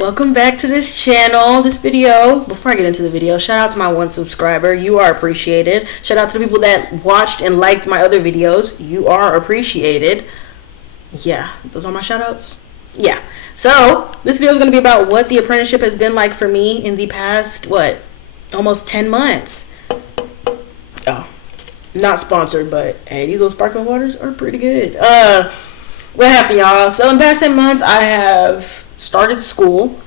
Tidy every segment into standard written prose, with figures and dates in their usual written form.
Welcome back to this channel, this video. Before I get into the video, shout out to my one subscriber. You are appreciated. Shout out to the people that watched and liked my other videos. You are appreciated. Yeah, those are my shout outs. Yeah, so this video is going to be about what the apprenticeship has been like for me in the past, almost 10 months. Oh, not sponsored, but hey, these little sparkling waters are pretty good. What happened, y'all? So in the past 10 months, I have started school.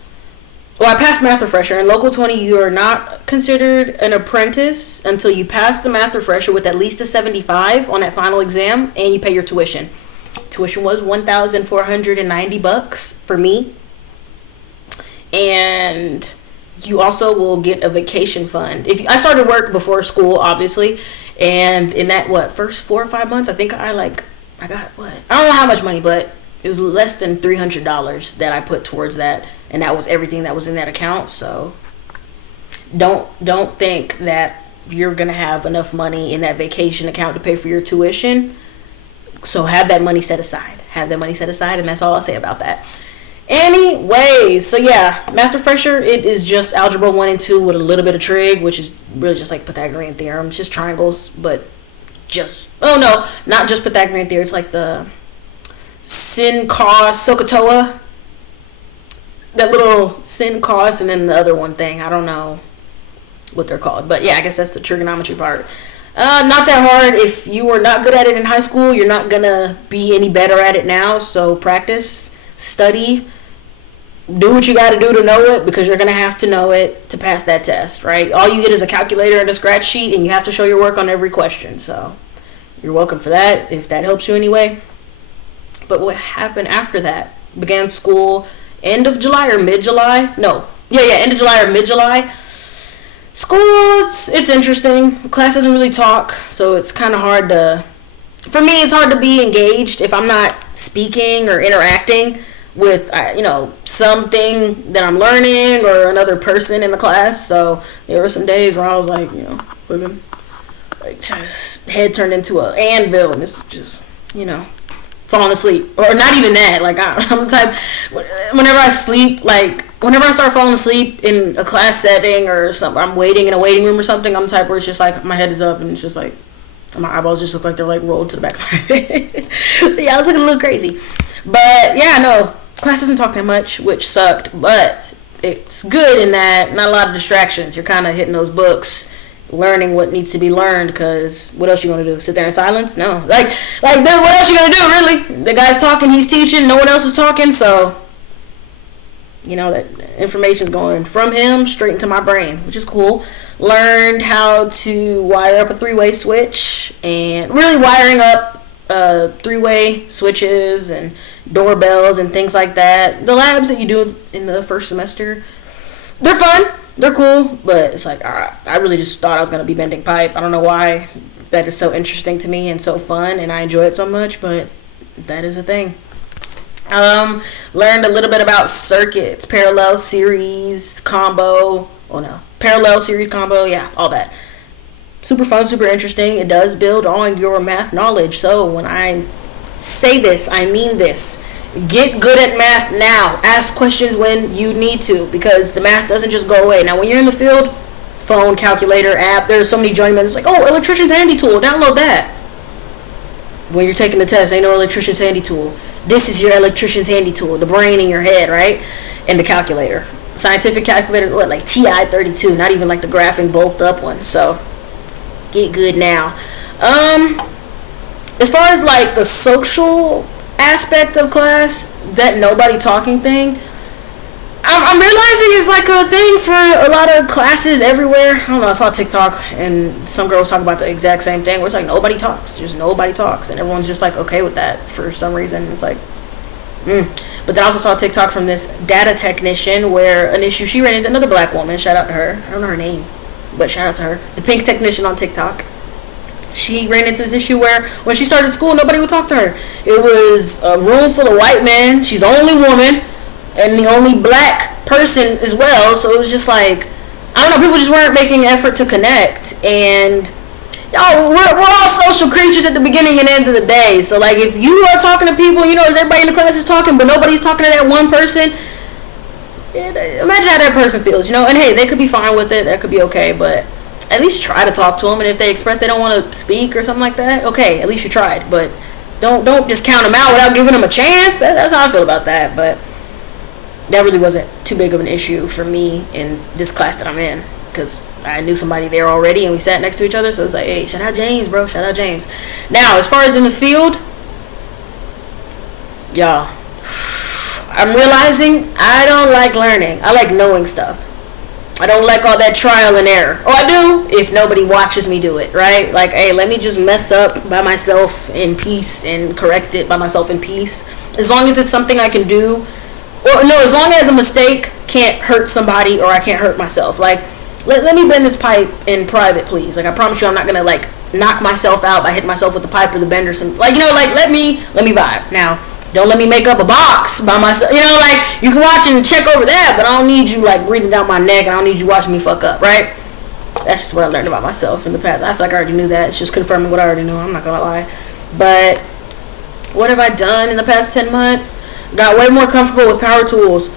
Well, I passed math refresher. In Local 20, you are not considered an apprentice until you pass the math refresher with at least a 75 on that final exam, and you pay your tuition. Tuition was $1,490 for me, and you also will get a vacation fund. I started work before school, obviously, and in that first 4 or 5 months, I think I got I don't know how much money, but it was less than $300 that I put towards that, and that was everything that was in that account. So don't think that you're gonna have enough money in that vacation account to pay for your tuition. So have that money set aside. And that's all I'll say about that. Anyways, so yeah, math refresher, it is just algebra 1 and 2 with a little bit of trig, which is really just like Pythagorean theorem. It's just triangles, but not just Pythagorean theorem. It's like the sin, cos, SOHCAHTOA. That little sin, cos, and then the other one thing. I don't know what they're called. But yeah, I guess that's the trigonometry part. Not that hard. If you were not good at it in high school, you're not going to be any better at it now. So practice, study, do what you got to do to know it, because you're going to have to know it to pass that test, right? All you get is a calculator and a scratch sheet, and you have to show your work on every question. So you're welcome for that, if that helps you anyway. But what happened after that? Began school end of July or mid-July? End of July or mid-July. School, it's interesting. Class doesn't really talk, so it's kind of hard for me, it's hard to be engaged if I'm not speaking or interacting with, something that I'm learning or another person in the class. So there were some days where I was just head turned into an anvil, and it's just, falling asleep. Or not even that. I'm the type, whenever I start falling asleep in a class setting or something, I'm waiting in a waiting room or something, I'm the type where it's just like my head is up and it's just like my eyeballs just look like they're rolled to the back of my head. So yeah, I was looking a little crazy. But yeah, no, class doesn't talk that much, which sucked, but it's good in that not a lot of distractions. You're kind of hitting those books, learning what needs to be learned, because what else you gonna do? Sit there in silence? No. What else you gonna do, really? The guy's talking, he's teaching, no one else is talking, so that information's going from him straight into my brain, which is cool. Learned how to wire up a 3-way switch, and really wiring up 3-way switches and doorbells and things like that. The labs that you do in the first semester, they're fun. They're cool, but it's I really just thought I was going to be bending pipe. I don't know why that is so interesting to me and so fun, and I enjoy it so much, but that is a thing. Learned a little bit about circuits, parallel, series, combo. Parallel, series, combo, yeah, all that. Super fun, super interesting. It does build on your math knowledge. So when I say this, I mean this. Get good at math now. Ask questions when you need to, because the math doesn't just go away. Now, when you're in the field, phone, calculator, app, there's so many journeymen. It's electrician's handy tool. Download that. When you're taking the test, ain't no electrician's handy tool. This is your electrician's handy tool, the brain in your head, right? And the calculator. Scientific calculator, TI-32, not even the graphing bulked up one. So, get good now. As far as the social aspect of class, that nobody talking thing, I'm realizing it's a thing for a lot of classes everywhere. I don't know, I saw TikTok and some girls talk about the exact same thing where it's nobody talks, just nobody talks, and everyone's just okay with that for some reason. It's But then I also saw a TikTok from this data technician where an issue she ran into, another black woman, shout out to her, I don't know her name, but shout out to her, the pink technician on TikTok. She ran into this issue where when she started school, nobody would talk to her. It was a room full of white men. She's the only woman and the only black person as well. So it was just I don't know, people just weren't making an effort to connect. And we're all social creatures at the beginning and end of the day. So if you are talking to people, as everybody in the class is talking, but nobody's talking to that one person, Imagine how that person feels, you know. And hey, they could be fine with it. That could be okay, but at least try to talk to them. And if they express they don't want to speak or something like that, okay, at least you tried. But don't just count them out without giving them a chance. That's how I feel about that. But that really wasn't too big of an issue for me in this class that I'm in, because I knew somebody there already and we sat next to each other. So it's like, hey, shout out James, bro. Shout out James. Now, as far as in the field, y'all, I'm realizing I don't like learning. I like knowing stuff. I don't like all that trial and error. Oh, I do if nobody watches me do it, right? Like, hey, let me just mess up by myself in peace and correct it by myself in peace. As long as it's something I can do. Or no, as long as a mistake can't hurt somebody or I can't hurt myself. Like, let me bend this pipe in private, please. Like, I promise you I'm not going to, like, knock myself out by hitting myself with the pipe or the bend or something. Like, you know, like, let me vibe. Now, don't let me make up a box by myself. You know, like, you can watch and check over that, but I don't need you, like, breathing down my neck, and I don't need you watching me fuck up, right? That's just what I learned about myself in the past. I feel like I already knew that. It's just confirming what I already knew. I'm not going to lie. But what have I done in the past 10 months? Got way more comfortable with power tools.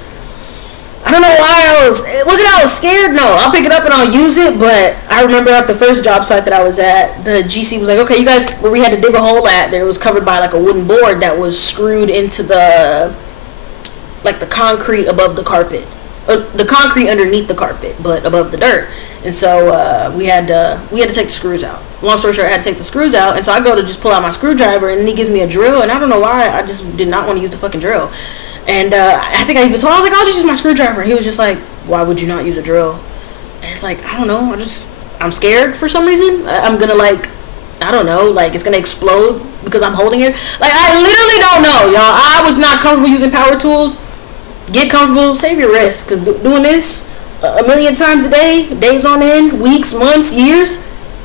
I don't know why I was scared? No, I'll pick it up and I'll use it, but I remember at the first job site that I was at, the GC was like, okay, you guys, where we had to dig a hole at, there was covered by like a wooden board that was screwed into the concrete above the carpet. The concrete underneath the carpet, but above the dirt. And so we had to take the screws out. Long story short, I had to take the screws out, and so I go to just pull out my screwdriver, and then he gives me a drill, and I don't know why, I just did not want to use the fucking drill. And I think I even told him, I was like, I'll just use my screwdriver. He was just like, why would you not use a drill? And it's like, I don't know. I'm scared for some reason. I'm going to I don't know, it's going to explode because I'm holding it. Like, I literally don't know, y'all. I was not comfortable using power tools. Get comfortable, save your risk. Because doing this a million times a day, days on end, weeks, months, years,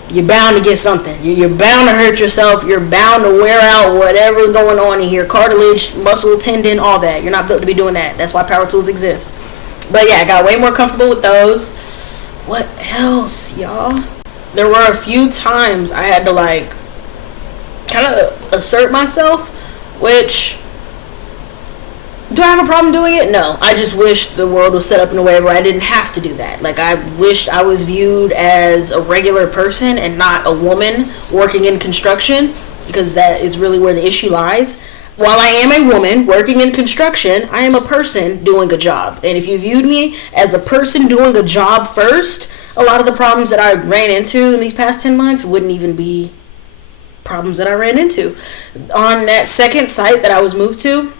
you're bound to get something. You're bound to hurt yourself. You're bound to wear out whatever's going on in here. Cartilage, muscle, tendon, all that. You're not built to be doing that. That's why power tools exist. But yeah, I got way more comfortable with those. What else, y'all? There were a few times I had to kind of assert myself, which... Do I have a problem doing it? No. I just wish the world was set up in a way where I didn't have to do that. Like, I wished I was viewed as a regular person and not a woman working in construction, because that is really where the issue lies. While I am a woman working in construction, I am a person doing a job. And if you viewed me as a person doing a job first, a lot of the problems that I ran into in these past 10 months wouldn't even be problems that I ran into. On that second site that I was moved to,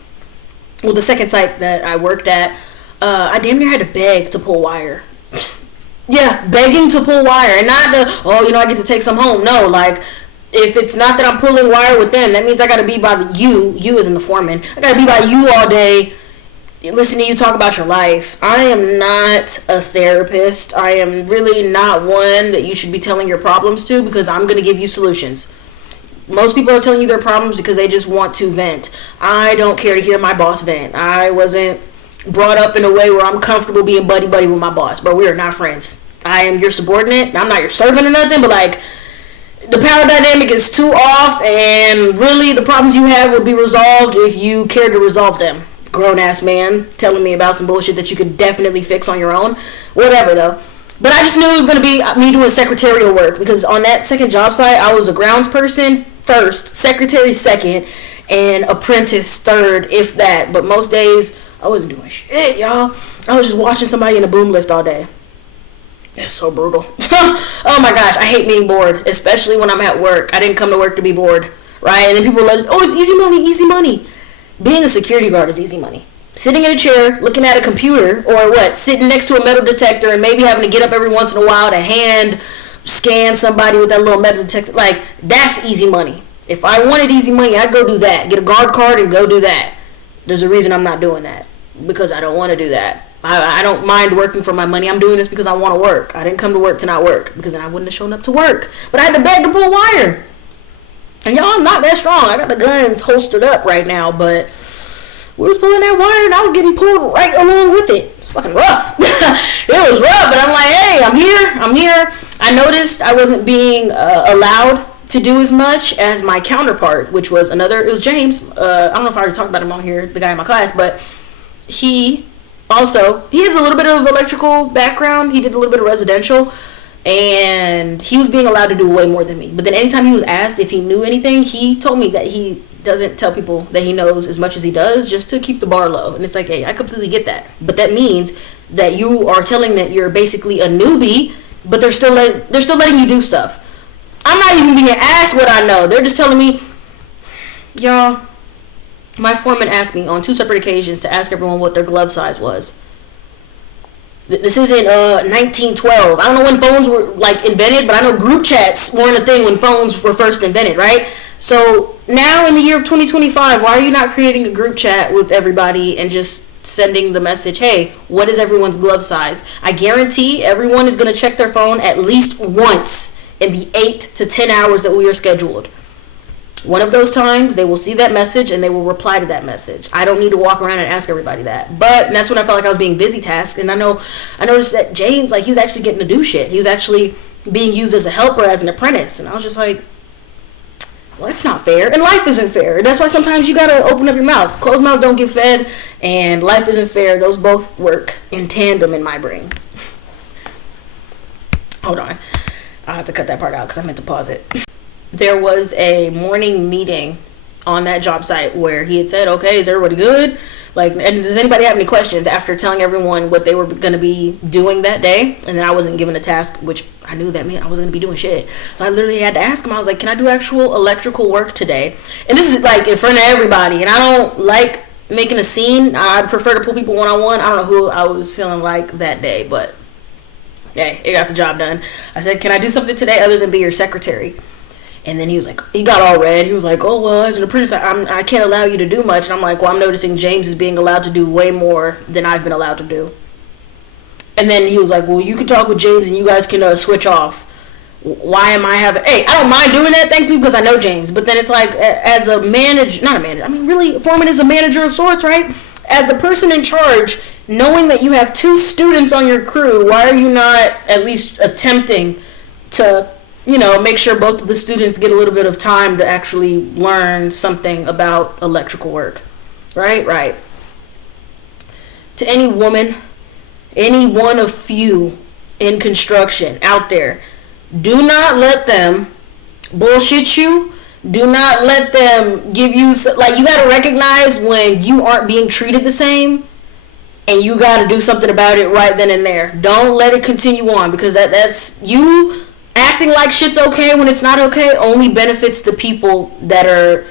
well, the second site that I worked at, I damn near had to beg to pull wire. Yeah, begging to pull wire. And not I get to take some home. No, if it's not that I'm pulling wire with them, that means I got to be by you as in the foreman. I got to be by you all day, listening to you talk about your life. I am not a therapist. I am really not one that you should be telling your problems to, because I'm going to give you solutions. Most people are telling you their problems because they just want to vent. I don't care to hear my boss vent. I wasn't brought up in a way where I'm comfortable being buddy-buddy with my boss. But we are not friends. I am your subordinate. I'm not your servant or nothing, but the power dynamic is too off, and really the problems you have would be resolved if you cared to resolve them. Grown-ass man telling me about some bullshit that you could definitely fix on your own. Whatever, though. But I just knew it was going to be me doing secretarial work, because on that second job site, I was a grounds person first, secretary second, and apprentice third, if that. But most days, I wasn't doing shit, y'all. I was just watching somebody in a boom lift all day. It's so brutal. Oh my gosh, I hate being bored, especially when I'm at work. I didn't come to work to be bored, right? And then people are like, oh, it's easy money, easy money. Being a security guard is easy money. Sitting in a chair, looking at a computer, or sitting next to a metal detector and maybe having to get up every once in a while to hand scan somebody with that little metal detector. That's easy money. If I wanted easy money, I'd go do that. Get a guard card and go do that. There's a reason I'm not doing that. Because I don't want to do that. I don't mind working for my money. I'm doing this because I want to work. I didn't come to work to not work, because then I wouldn't have shown up to work. But I had to beg to pull wire. And y'all, I'm not that strong. I got the guns holstered up right now, but we was pulling that wire and I was getting pulled right along with it. It's fucking rough. It was rough, but I'm like, hey, I'm here. I noticed I wasn't being allowed to do as much as my counterpart, which was it was James. I don't know if I already talked about him on here, the guy in my class, but he Also, he has a little bit of electrical background. He did a little bit of residential, and he was being allowed to do way more than me. But then anytime he was asked if he knew anything, he told me that he doesn't tell people that he knows as much as he does, just to keep the bar low. And it's like, hey, I completely get that. But that means that you are telling that you're basically a newbie, but they're still letting you do stuff. I'm not even being asked what I know. They're just telling me, y'all, my foreman asked me on 2 separate occasions to ask everyone what their glove size was. This isn't 1912. I don't know when phones were like invented, but I know group chats weren't a thing when phones were first invented, right? So now in the year of 2025, why are you not creating a group chat with everybody and just sending the message, hey, what is everyone's glove size? I guarantee everyone is going to check their phone at least once in the 8 to 10 hours that we are scheduled. One of those times, they will see that message and they will reply to that message. I don't need to walk around and ask everybody that. But that's when I felt like I was being busy tasked. And I noticed that James, like, he was actually getting to do shit. He was actually being used as a helper, as an apprentice. And I was just like, well, that's not fair. And life isn't fair. And that's why sometimes you gotta open up your mouth. Closed mouths don't get fed, and life isn't fair. Those both work in tandem in my brain. Hold on. I'll have to cut that part out because I meant to pause it. There was a morning meeting on that job site where he had said, okay, is everybody good? Like, and does anybody have any questions, after telling everyone what they were going to be doing that day? And then I wasn't given a task, which I knew that meant I wasn't going to be doing shit. So I literally had to ask him. I was like, can I do actual electrical work today? And this is like in front of everybody. And I don't like making a scene. I'd prefer to pull people one-on-one. I don't know who I was feeling like that day, but hey, it got the job done. I said, can I do something today other than be your secretary? And then he was like, he got all red. He was like, oh, well, as an apprentice, I can't allow you to do much. And I'm like, well, I'm noticing James is being allowed to do way more than I've been allowed to do. And then he was like, well, you can talk with James and you guys can switch off. Why am I having, hey, I don't mind doing that, thank you, because I know James. But then it's like, as a manager, not a manager, I mean, really, foreman is a manager of sorts, right? As a person in charge, knowing that you have 2 students on your crew, why are you not at least attempting to, make sure both of the students get a little bit of time to actually learn something about electrical work? Right. To any woman, any one of you in construction out there, do not let them bullshit you. Do not let them give you, like, you got to recognize when you aren't being treated the same, and you got to do something about it right then and there. Don't let it continue on, because that's you acting like shit's okay when it's not okay only benefits the people that are,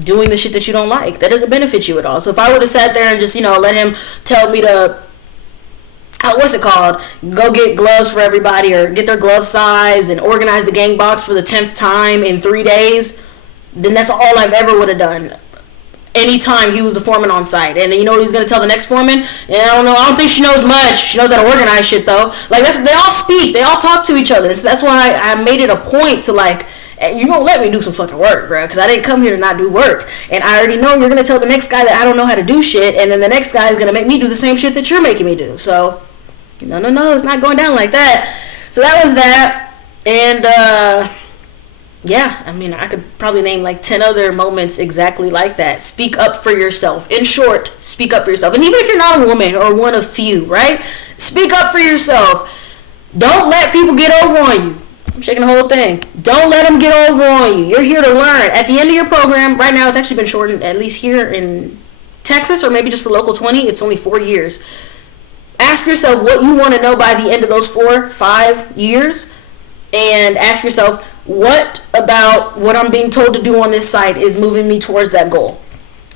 doing the shit that you don't like. That doesn't benefit you at all. So if I would have sat there and just, let him tell me to, go get gloves for everybody, or get their glove size and organize the gang box for the 10th time in 3 days, then that's all I've ever would have done. Anytime he was the foreman on site. And then you know what he's going to tell the next foreman? And I don't think she knows much. She knows how to organize shit, though. Like, they all speak. They all talk to each other. So that's why I made it a point to, like, you gonna let me do some fucking work, bro, because I didn't come here to not do work. And I already know you're going to tell the next guy that I don't know how to do shit, and then the next guy is going to make me do the same shit that you're making me do. So, no, it's not going down like that. So that was that. And, yeah, I mean, I could probably name like 10 other moments exactly like that. Speak up for yourself. In short, speak up for yourself. And even if you're not a woman or one of few, right? Speak up for yourself. Don't let people get over on you. I'm shaking the whole thing. Don't let them get over on you. You're here to learn. At the end of your program, right now it's actually been shortened, at least here in Texas, or maybe just for Local 20, it's only 4 years. Ask yourself what you want to know by the end of those 4-5 years, and ask yourself, what about what I'm being told to do on this site is moving me towards that goal?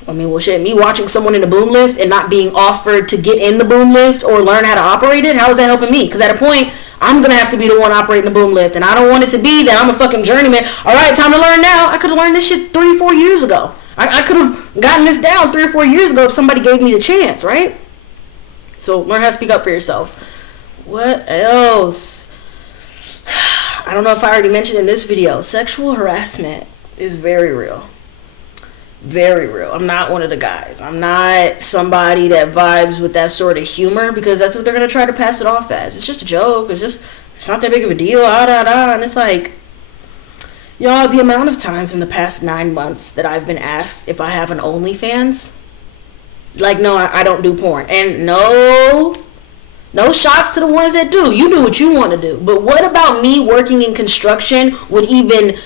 I mean, well, shit, me watching someone in a boom lift and not being offered to get in the boom lift or learn how to operate it, how is that helping me? Because at a point, I'm going to have to be the one operating the boom lift, and I don't want it to be that I'm a fucking journeyman. All right, time to learn now. I could have learned this shit 3-4 years ago. I could have gotten this down 3 or 4 years ago if somebody gave me the chance, right? So learn how to speak up for yourself. What else? I don't know if I already mentioned in this video, sexual harassment is very real. Very real. I'm not one of the guys. I'm not somebody that vibes with that sort of humor, because that's what they're going to try to pass it off as. It's just a joke. It's not that big of a deal. And it's like, y'all, the amount of times in the past 9 months that I've been asked if I have an OnlyFans, Like, no, I don't do porn. And no shots to the ones that do. You do what you want to do. But what about me working in construction would even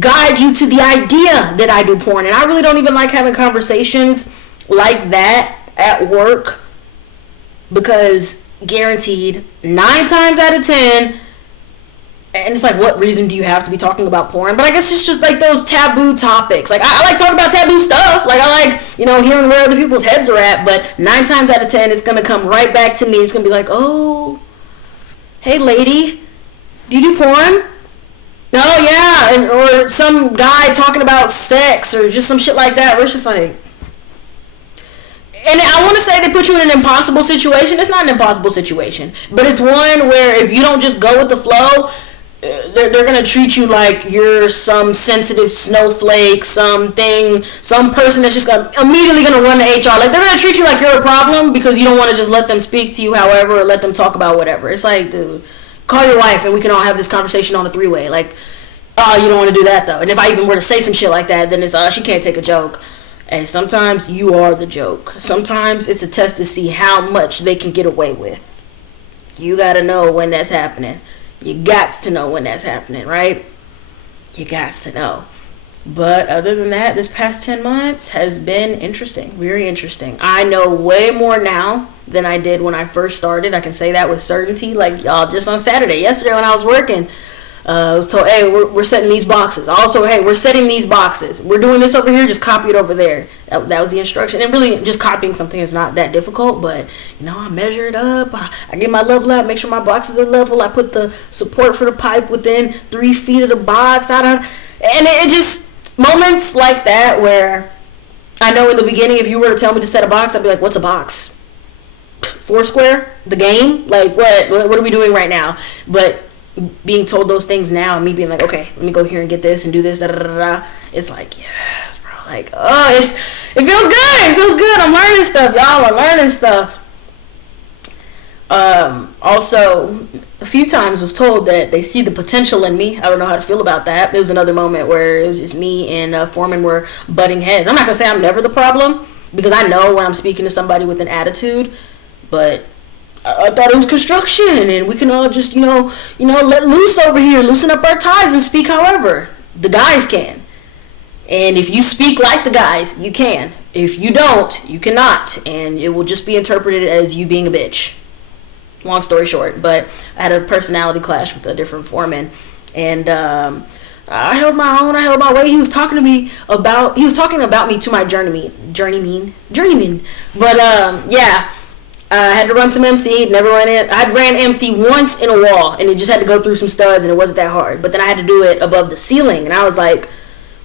guide you to the idea that I do porn? And I really don't even like having conversations like that at work, because guaranteed 9 times out of 10, and it's like, what reason do you have to be talking about porn? But I guess it's just like those taboo topics. Like, I like talking about taboo stuff. Like, I like, hearing where other people's heads are at. But 9 times out of 10, it's going to come right back to me. It's going to be like, oh, hey, lady, do you do porn? Oh, yeah. Or some guy talking about sex or just some shit like that. Where it's just like... And I want to say they put you in an impossible situation. It's not an impossible situation. But it's one where if you don't just go with the flow... They're going to treat you like you're some sensitive snowflake, some person that's just immediately going to run to HR. Like, they're going to treat you like you're a problem because you don't want to just let them speak to you however, or let them talk about whatever. It's like, dude, call your wife and we can all have this conversation on a 3-way. Like, you don't want to do that, though. And if I even were to say some shit like that, then it's, she can't take a joke. Hey, sometimes you are the joke. Sometimes it's a test to see how much they can get away with. You got to know when that's happening. You gots to know when that's happening, right? You gots to know. But other than that, this past 10 months has been interesting. Very interesting. I know way more now than I did when I first started. I can say that with certainty. Like, y'all, just on yesterday when I was working, I was told, hey, we're setting these boxes. I was told, hey, we're setting these boxes. We're doing this over here, just copy it over there. That was the instruction. And really, just copying something is not that difficult, but, I measure it up. I get my level out, make sure my boxes are level. I put the support for the pipe within 3 feet of the box. And it just, moments like that where I know in the beginning, if you were to tell me to set a box, I'd be like, what's a box? Foursquare? The game? Like, what are we doing right now? But being told those things now, and me being like, okay, let me go here and get this and do this, it's like, yes, bro. Like, it feels good. It feels good. I'm learning stuff, y'all. I'm learning stuff. Also, a few times was told that they see the potential in me. I don't know how to feel about that. There was another moment where it was just me and Foreman were butting heads. I'm not gonna say I'm never the problem, because I know when I'm speaking to somebody with an attitude, but I thought it was construction and we can all just, let loose over here, loosen up our ties and speak however the guys can. And if you speak like the guys, you can. If you don't, you cannot. And it will just be interpreted as you being a bitch. Long story short. But I had a personality clash with a different foreman. And I held my own. I held my weight. He was talking about me to my journeyman. But, yeah. I had to run some MC, never ran it. I ran MC once in a wall, and it just had to go through some studs, and it wasn't that hard. But then I had to do it above the ceiling, and I was like,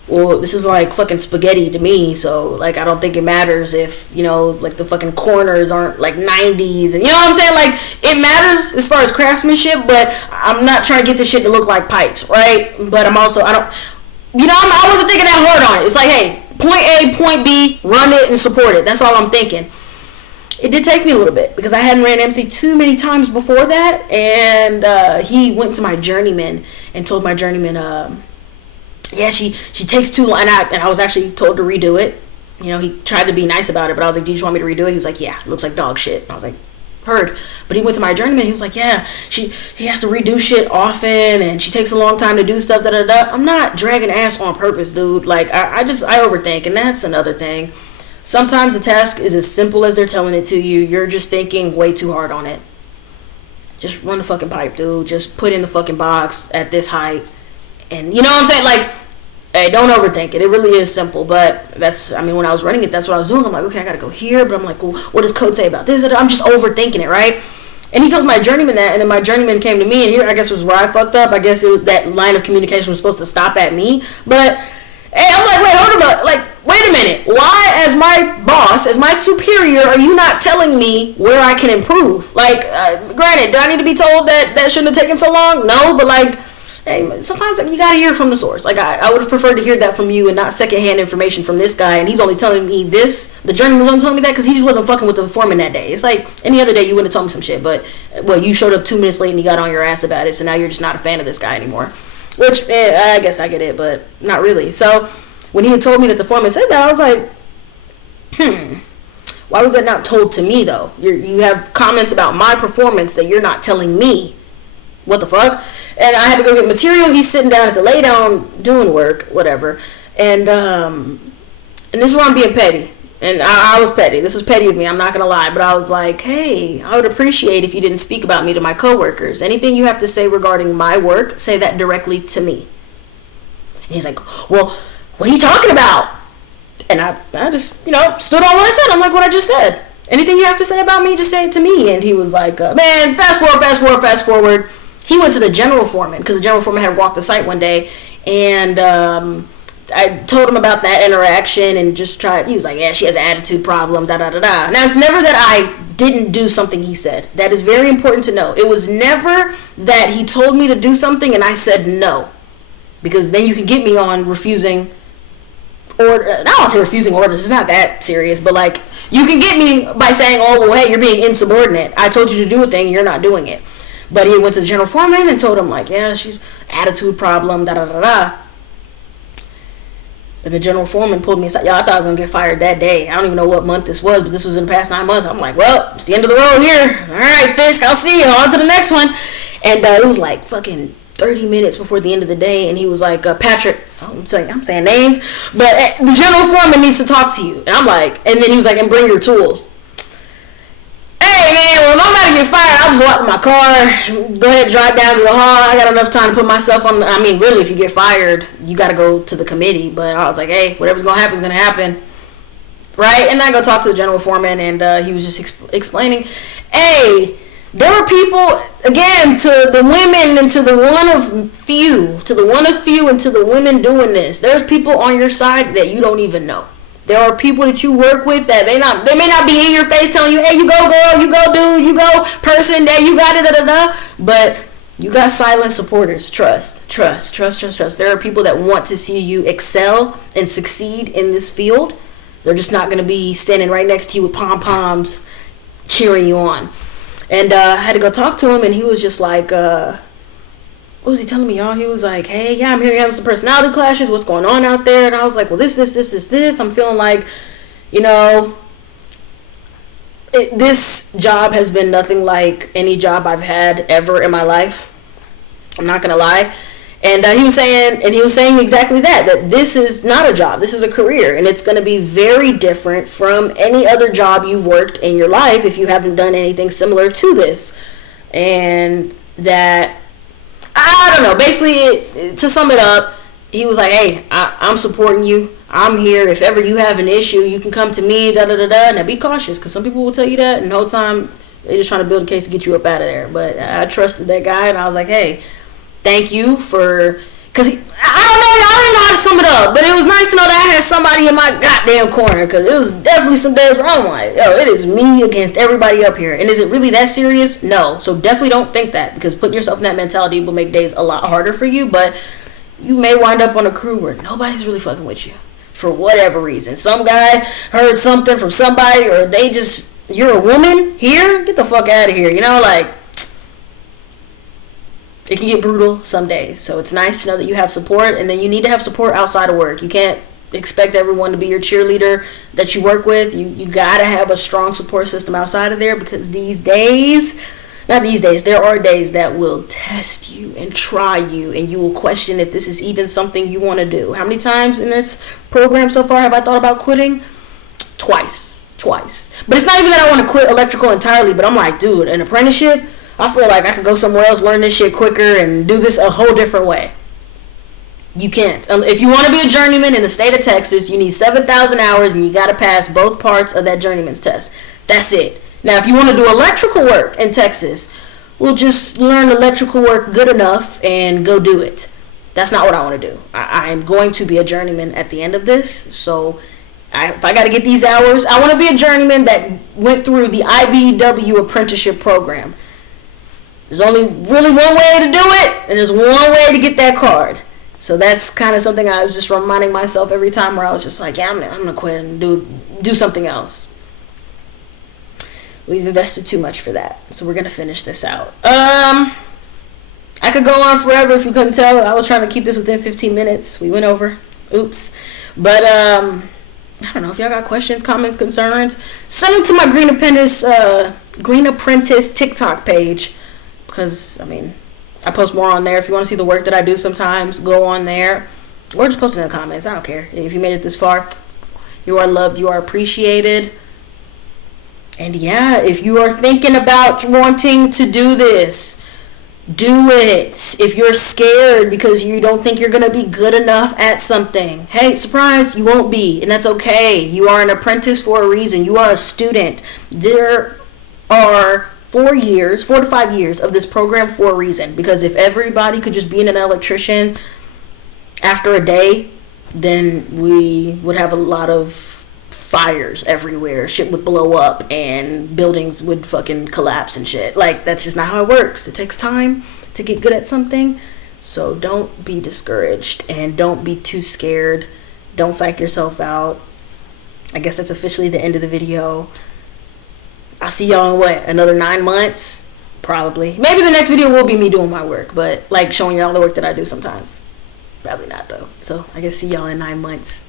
well, this is like fucking spaghetti to me, so, like, I don't think it matters if, like, the fucking corners aren't, like, 90s, and, you know what I'm saying? Like, it matters as far as craftsmanship, but I'm not trying to get this shit to look like pipes, right? But I wasn't thinking that hard on it. It's like, hey, point A, point B, run it and support it. That's all I'm thinking. It did take me a little bit because I hadn't ran MC too many times before that, and he went to my journeyman and told my journeyman, yeah, she takes too long, and I was actually told to redo it. He tried to be nice about it, but I was like, do you just want me to redo it? He was like, yeah, it looks like dog shit. And I was like, heard. But he went to my journeyman, he was like, yeah, he has to redo shit often, and she takes a long time to do stuff, I'm not dragging ass on purpose, dude. Like, I overthink, and that's another thing. Sometimes the task is as simple as they're telling it to you. You're just thinking way too hard on it. Just run the fucking pipe, dude. Just put in the fucking box at this height. And you know what I'm saying? Like, hey, don't overthink it. It really is simple. But when I was running it, that's what I was doing. I'm like, okay, I gotta go here. But I'm like, well, what does code say about this? I'm just overthinking it, right? And he tells my journeyman that, and then my journeyman came to me, and here, I guess, was where I fucked up. I guess that line of communication was supposed to stop at me. But, hey, I'm like, wait, hold on. Like, wait a minute. Why, as my boss, as my superior, are you not telling me where I can improve? Like, granted, do I need to be told that shouldn't have taken so long? No, but, like, hey, sometimes you gotta hear from the source. Like, I would have preferred to hear that from you and not secondhand information from this guy, and he's only telling me this. The journeyman was only telling me that because he just wasn't fucking with the foreman that day. It's like, any other day you wouldn't have told me some shit, but, well, you showed up 2 minutes late and you got on your ass about it, so now you're just not a fan of this guy anymore. Which, I guess I get it, but not really. So, when he had told me that the foreman said that, I was like, Why was that not told to me, though? You have comments about my performance that you're not telling me. What the fuck? And I had to go get material. He's sitting down at the lay down doing work, whatever. And this is where I'm being petty. And I was petty. This was petty with me. I'm not going to lie. But I was like, hey, I would appreciate if you didn't speak about me to my coworkers. Anything you have to say regarding my work, say that directly to me. And he's like, well, what are you talking about? And I just, stood on what I said. I'm like, what I just said. Anything you have to say about me, just say it to me. And he was like, man, fast forward. He went to the general foreman because the general foreman had walked the site one day. And I told him about that interaction and just tried. He was like, yeah, she has an attitude problem, da-da-da-da. Now, it's never that I didn't do something he said. That is very important to know. It was never that he told me to do something and I said no. Because then you can get me on refusing or I don't want to say refusing orders, it's not that serious, but like you can get me by saying, oh well, hey, you're being insubordinate, I told you to do a thing and you're not doing it. But he went to the general foreman and told him like, yeah, she's attitude problem, da da da da. And the general foreman pulled me aside. Y'all, I thought I was gonna get fired that day. I don't even know what month this was, but this was in the past 9 months. I'm like, well, it's the end of the road here. All right, Fisk, I'll see you. On to the next one. And it was like fucking 30 minutes before the end of the day, and he was like, Patrick, I'm saying names, but the general foreman needs to talk to you. And I'm like, and then he was like, and bring your tools. Hey man, well if I'm about to get fired, I'll just walk in my car, go ahead and drive down to the hall. I got enough time to put myself on. I mean, really, if you get fired, you got to go to the committee. But I was like, hey, whatever's gonna happen is gonna happen, right? And I go talk to the general foreman, and he was just explaining, hey, there were people, again, to the women and to the one of few, and to the women doing this. There's people on your side that you don't even know. There are people that you work with that they may not be in your face telling you, hey, you go girl, you go dude, you go person, that you got it, da da da. But you got silent supporters. Trust. There are people that want to see you excel and succeed in this field. They're just not going to be standing right next to you with pom-poms cheering you on. And I had to go talk to him, and he was just like, what was he telling me, y'all? He was like, hey, yeah, I'm here having some personality clashes. What's going on out there? And I was like, well, this. I'm feeling like, this job has been nothing like any job I've had ever in my life. I'm not going to lie. And he was saying exactly that this is not a job. This is a career, and it's going to be very different from any other job you've worked in your life if you haven't done anything similar to this. And that, I don't know, basically, to sum it up, he was like, hey, I'm supporting you. I'm here. If ever you have an issue, you can come to me, da-da-da-da. Now, be cautious, because some people will tell you that, and the whole time, they're just trying to build a case to get you up out of there. But I trusted that guy, and I was like, hey, thank you for, because I don't know how to sum it up, but it was nice to know that I had somebody in my goddamn corner, because it was definitely some days where I'm like, yo, it is me against everybody up here, and is it really that serious? No. So definitely don't think that, because putting yourself in that mentality will make days a lot harder for you, but you may wind up on a crew where nobody's really fucking with you for whatever reason. Some guy heard something from somebody, or they just, you're a woman here, get the fuck out of here, like, it can get brutal some days. So it's nice to know that you have support, and then you need to have support outside of work. You can't expect everyone to be your cheerleader that you work with. You got to have a strong support system outside of there, because there are days that will test you and try you, and you will question if this is even something you want to do. How many times in this program so far have I thought about quitting? Twice. But it's not even that I want to quit electrical entirely, but I'm like, dude, an apprenticeship? I feel like I could go somewhere else, learn this shit quicker, and do this a whole different way. You can't. If you want to be a journeyman in the state of Texas, you need 7,000 hours, and you got to pass both parts of that journeyman's test. That's it. Now, if you want to do electrical work in Texas, we'll just learn electrical work good enough and go do it. That's not what I want to do. I am going to be a journeyman at the end of this, so if I got to get these hours, I want to be a journeyman that went through the IBEW apprenticeship program. There's only really one way to do it, and there's one way to get that card. So that's kind of something I was just reminding myself every time, where I was just like, yeah, I'm going to quit and do something else. We've invested too much for that, so we're going to finish this out. I could go on forever if you couldn't tell. I was trying to keep this within 15 minutes. We went over. Oops. But I don't know if y'all got questions, comments, concerns. Send them to my Green Apprentice TikTok page, because I mean, I post more on there. If you want to see the work that I do, sometimes go on there, or just post it in the comments. I don't care. If you made it this far, you are loved. You are appreciated. And yeah, if you are thinking about wanting to do this, do it. If you're scared because you don't think you're going to be good enough at something, hey, surprise, you won't be. And that's okay. You are an apprentice for a reason. You are a student. There are 4 to 5 years of this program for a reason. Because if everybody could just be an electrician after a day, then we would have a lot of fires everywhere. Shit would blow up and buildings would fucking collapse and shit. Like, that's just not how it works. It takes time to get good at something. So don't be discouraged and don't be too scared. Don't psych yourself out. I guess that's officially the end of the video. I'll see y'all in what, another 9 months? Probably. Maybe the next video will be me doing my work, but like showing y'all the work that I do sometimes. Probably not though. So I guess see y'all in 9 months.